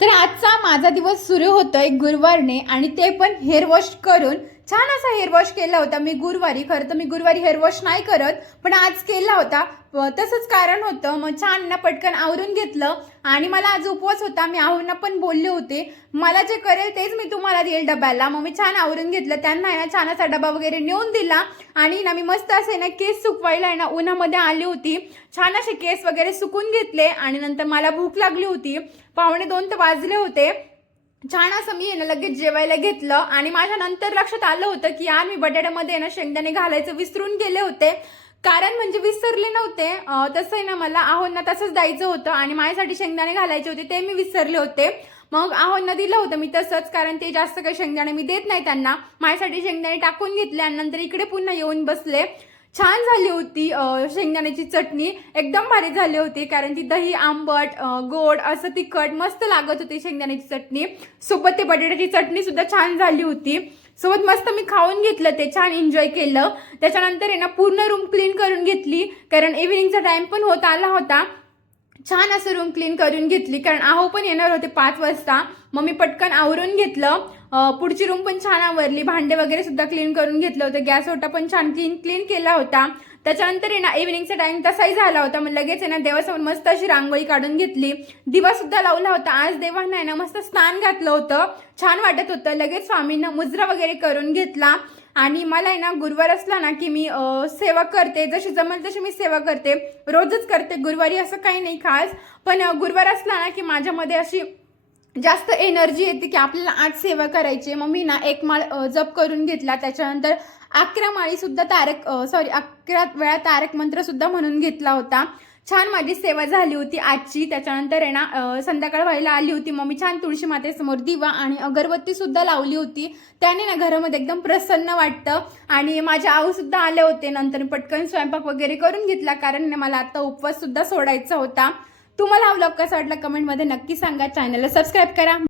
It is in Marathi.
तर आजचा माझा दिवस सुरू होतोय गुरुवारने आणि ते पण हेअर वॉश करून छान असा हेअर वॉश केला होता मी गुरुवारी. खरं तर मी गुरुवारी हेअर वॉश नाही करत, पण आज केला होता. तसंच कारण होतं. मग छान ना पटकन आवरून घेतलं आणि मला आज उपवास होता. मी आहुंना पण बोलले होते मला जे करेल तेच मी तुम्हाला देईल डब्याला. मग मी छान आवरून घेतलं, त्यांना आहे ना छान असा डबा वगैरे नेऊन दिला आणि ना मी मस्त असे ना केस सुकवायला आहे ना उन्हामध्ये आली होती. छान असे केस वगैरे सुकून घेतले आणि नंतर मला भूक लागली होती. 1:45 तर वाजले होते. छान असं मी ना लगेच जेवायला घेतलं आणि माझ्या नंतर लक्षात आलं होतं की यार मी बटाट्यामध्ये ना शेंगदाणे घालायचं विसरून गेले होते. कारण म्हणजे विसरले नव्हते, तसं आहे ना मला आहोंना तसंच द्यायचं होतं आणि माझ्यासाठी शेंगदाणे घालायचे होते ते मी विसरले होते. मग आहोंना दिलं होतं मी तसंच, कारण ते जास्त काही शेंगदाणे मी देत नाही त्यांना. माझ्यासाठी शेंगदाणे टाकून घेतले आणि नंतर इकडे पुन्हा येऊन बसले. छान झाली होती शेंगदाण्याची चटणी, एकदम भारी झाली होती. कारण ती दही आंबट गोड असं तिखट मस्त लागत होती शेंगदाण्याची चटणी. सोबत ते बटाट्याची चटणी सुद्धा छान झाली होती. सोबत मस्त मी खाऊन घेतलं, ते छान एन्जॉय केलं. त्याच्यानंतर आहे ना पूर्ण रूम क्लीन करून घेतली, कारण इव्हिनिंगचा टाइम पण होत आला होता. छान असं रूम क्लीन करून घेतली, कारण आहो पण येणार होते 5 वाजता. मग मी पटकन आवरून घेतलं. पुढची रूम पण छान आवरली, भांडे वगैरे सुद्धा क्लीन करून घेतलं होतं. गॅस ओटा पण छान क्लीन केला होता. त्याच्यानंतर आहे ना इव्हिनिंगचा टाइम तसाही झाला होता. मग लगेच आहे ना देवासमोर मस्त अशी रांगोळी काढून घेतली, दिवा सुद्धा लावला होता. आज देवांना आहे ना मस्त स्नान घातलं होतं, छान वाटत होतं. लगेच स्वामींना मुजरा वगैरे करून घेतला. आणि मला आहे ना गुरुवार असला ना की मी सेवा करते, जशी जमेल तशी मी सेवा करते. रोजच करते गुरुवारी, असं काही नाही खास. पण गुरुवार असला ना की माझ्यामध्ये अशी जास्त एनर्जी येते की आपल्याला आज सेवा करायची. मग मी ना 1 माळ जप करून घेतला. त्याच्यानंतर 11 माळी सुद्धा 11 वेळा तारक मंत्र सुद्धा म्हणून घेतला होता. छान माझी सेवा झाली होती आजची. त्याच्यानंतर आहे ना संध्याकाळ व्हायला आली होती. मग मी छान तुळशी मातेसमोर दिवा आणि अगरबत्ती सुद्धा लावली होती. त्याने ना घरामध्ये एकदम प्रसन्न वाटतं. आणि माझे आऊ सुद्धा आले होते. नंतर पटकन स्वयंपाक वगैरे करून घेतला, कारण मला आता उपवास सुद्धा सोडायचा होता. तुम्हाला हा व्लॉग कसा वाटला कमेंटमध्ये नक्की सांगा. चॅनलला सबस्क्राईब करा.